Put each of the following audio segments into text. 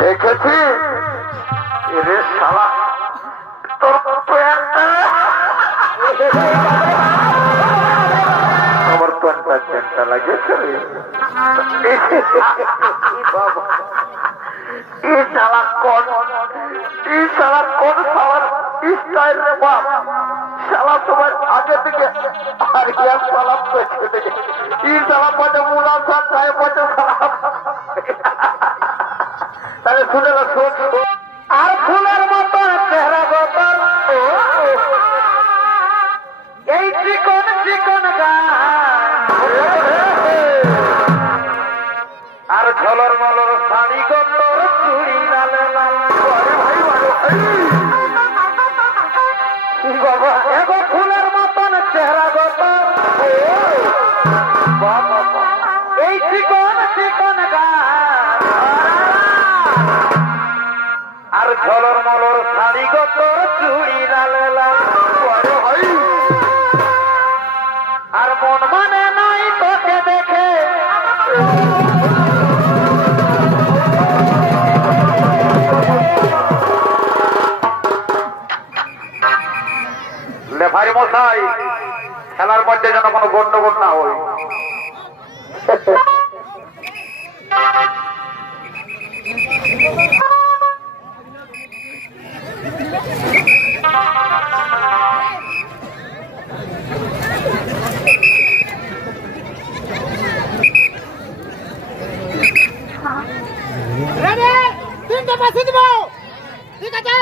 দেখেছি রে শালা তোর আমার প্যান্টটা লাগেছে রে শালা কোন শালার স্টাইল রে বাপ শালা তোমার আগে থেকে আর ইয়ার সালাম পেছে থেকে শালা পথে মুলা সাথে পথে সালাম তাহলে শুনে আর ফুলের মতো চেহারা গোতর এই চিকন চিকন আর ঝলর মলর শাড়ি গোতর চুড়ি লাল লাল বাবা এগো ফুলের মতন চেহারা গোতর এই চিকন চিকন আর ঝলর মলর শাড়ি গোতর চুড়ি লাল লাল আর মন মানে নাই তোকে দেখে লেফারি মশাই খেলার মধ্যে যেন কোনো গন্ডগোল না হয় তিনটে পাশে দিব ঠিক আছে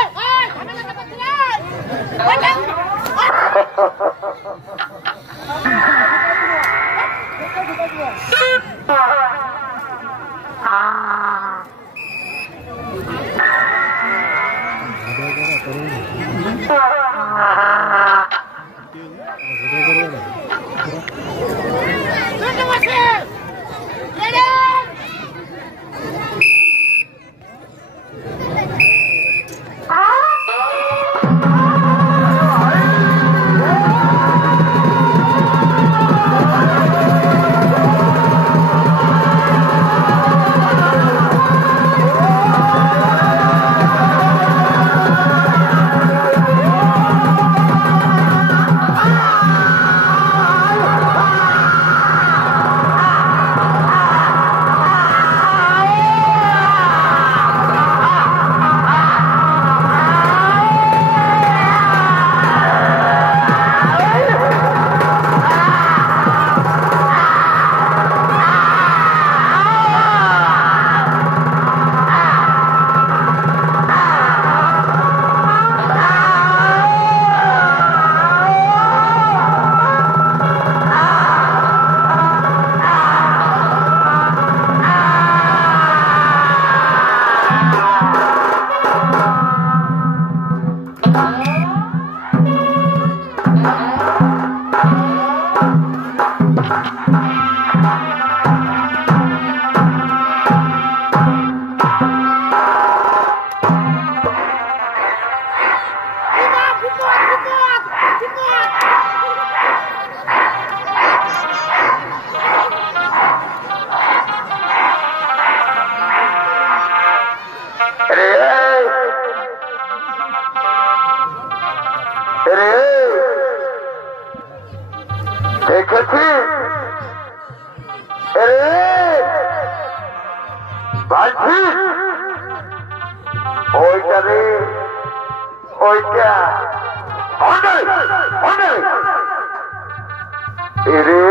দেখেছি ভাবছি ওইটা রে ওইটা রে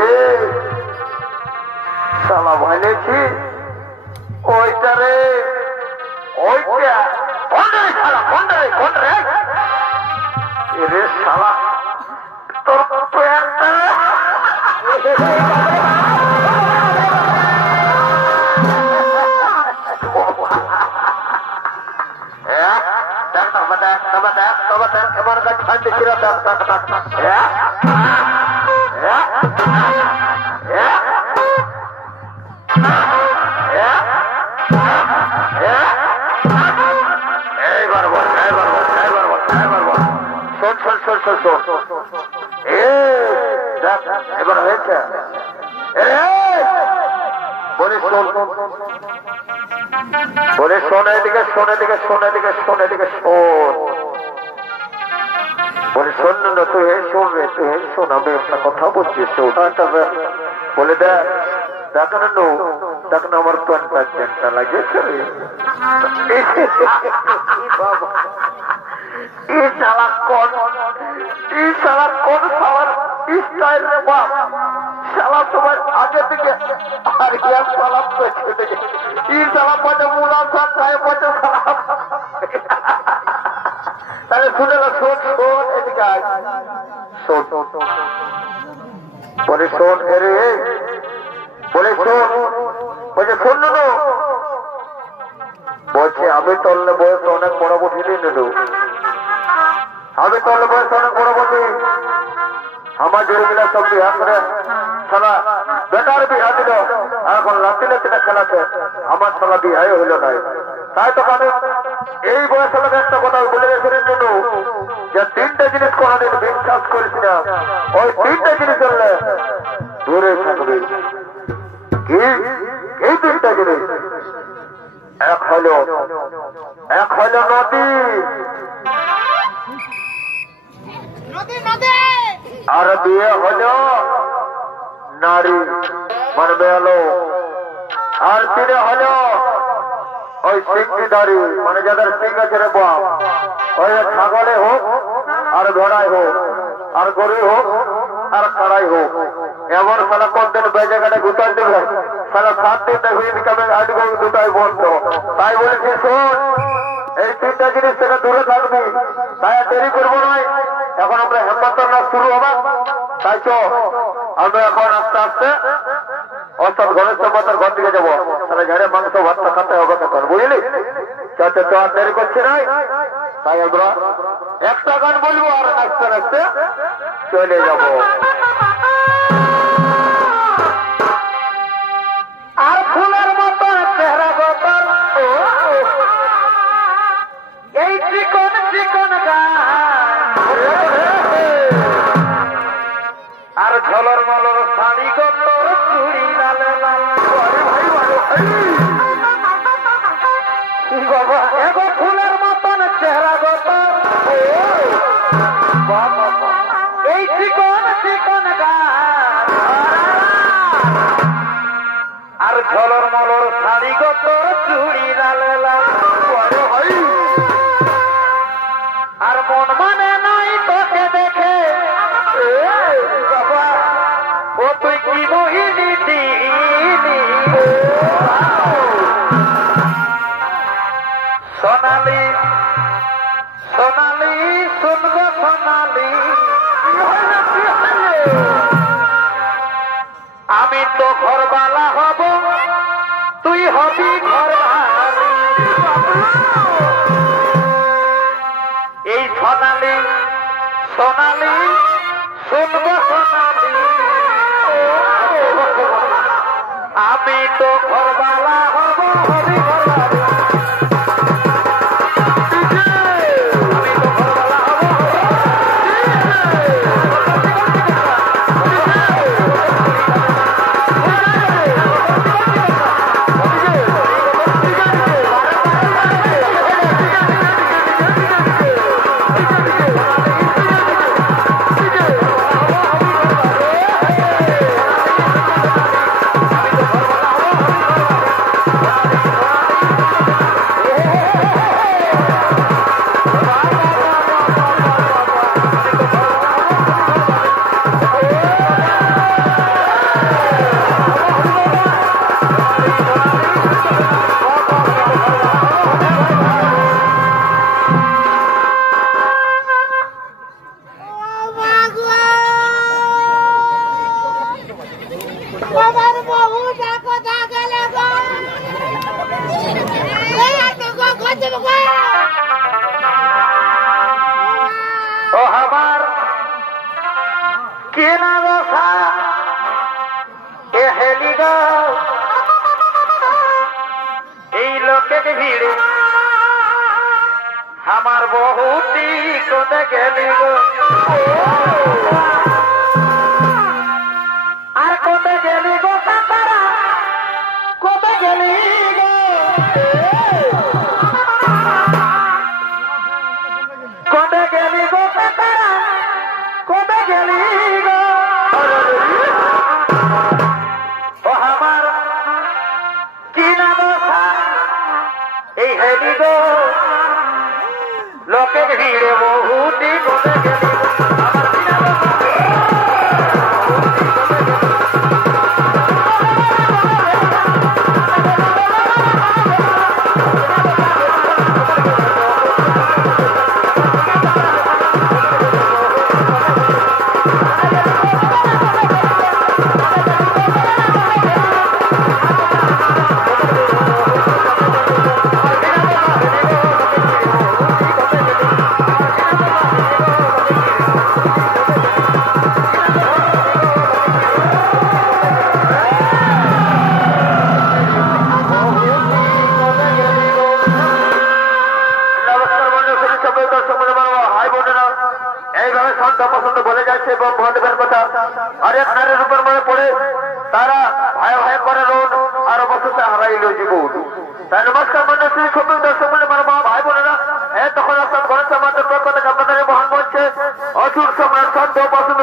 শালা ভাইলেছি ওইটা রে ওইটা কোন রে রে শালা তোর প্যান্টটা এবার ঠান্ডি ছিল এবার হয়েছে বলে শোন বলে শোনে দিকে শোনে দিকে শোনে দিকে শোনে দিকে শোন বলে শোন না তুই হে শোন রে তুই হে শোন আমি একটা কথা বলছি শোন বলে দেখ দেখ না নো দেখ না আমার প্যান্টটা লাগিয়েছে রে এই শালা কোন খাবার স্টাইল রে বাপ শালা তোমার আগে থেকে আর ইয়ার সালাম করছে থেকে এই শালা পথে মুলা সাত খায় পথে সালাম তাহলে শুনে না শোন শোন এদিকে আয় শোন বলে শোন এরে বলে শোন বলছে শোন না বলছে আমি তোর বয়স অনেক বড় বসিনি নিল আমি তোর বয়স অনেক বড় বসি আমার জোরে গিলা সব বিহা করে সালা বেটার বিহা দিল আর এখন লাতি লাতিনা খেলাতে আমার সালা বিহাই হইল নাই তাই তো আমি এই বয়সে লোক একটা কথা বলে রেখেছেন জন্য যে তিনটা জিনিস কোনদিন বিশ্বাস করিস না ওই তিনটা জিনিস করলে দূরে থাকবে কি এই তিনটা জিনিস এক হইল নদী আর বিয়ে হল নারী মানে মেয়ালো আর তিনে হল ওই সিংহীধারী মানে যাদের সিং আছে রে বাপ ওই ছাগলে হোক আর ঘোড়ায় হোক আর গরু হোক আর কারাই হোক এমন সালা কোনদিন বেজে গাড়ে গুতাল দেবে সালা 7 দিন দেখে ইনকামে আটকে দুটাই বলতো তাই বলেছি শোন এই তিনটা জিনিস থেকে দূরে থাকবি তাই দেরি করবো নয় এখন আমরা হেমন্তর নাচ শুরু হবা তাই তো আমরা এখন আস্তে আস্তে অর্থাৎ গণেশ মাতার ঘর দিকে যাবো তাহলে ঝাড়ে মাংস ভাতটা খাতে হবে তখন বুঝলি যাতে তো আর দেরি করছি নাই তাই আমরা একটা গান বলবো আর নাচতে নাচতে চলে যাবো আর ফুলের মতো চেহারা গোতর এই চিকন চিকন আর ঝলর মলর শাড়ি গোতর চুড়ি লাল লাল বাবা এগো ফুলের মতন চেহারা গোতর এই চিকন চিকন আর ঝলর মলর শাড়ি গোতর চুড়ি লাল লাল আর মন মানে নাই তোকে দেখে বাবা ও তুই কি মোহিনী দিনি সোনালি সোনালি শুনব সোনালি আমি তো ঘরবালা হব তুই হবি ঘরবালি এই সোনালি সোনালি শুনব সোনালি আমি তো ঘরবালা হব হবি ঘরবালি এই লোকের ভিড়ে আমার বহুটি কোনে গেলি গো কবি দর্শক মনে মানব হাই বোনেরা এইভাবে শান্ত পছন্দ বলে যাচ্ছে এবং ভোটের কথা আর এক নারীর উপর মনে পড়ে তারা ভয় ভয় করে রোড আর অবস্থা হারাইল জীবন। তাই নমস্কার মনে শ্রী কবি দর্শক মনে মানব ভাই বোনেরা তখন আপনার গণেশ আমাদের পক্ষ থেকে আপনাদের মহান বলছে অসুর সম্রাট শান্ত পছন্দ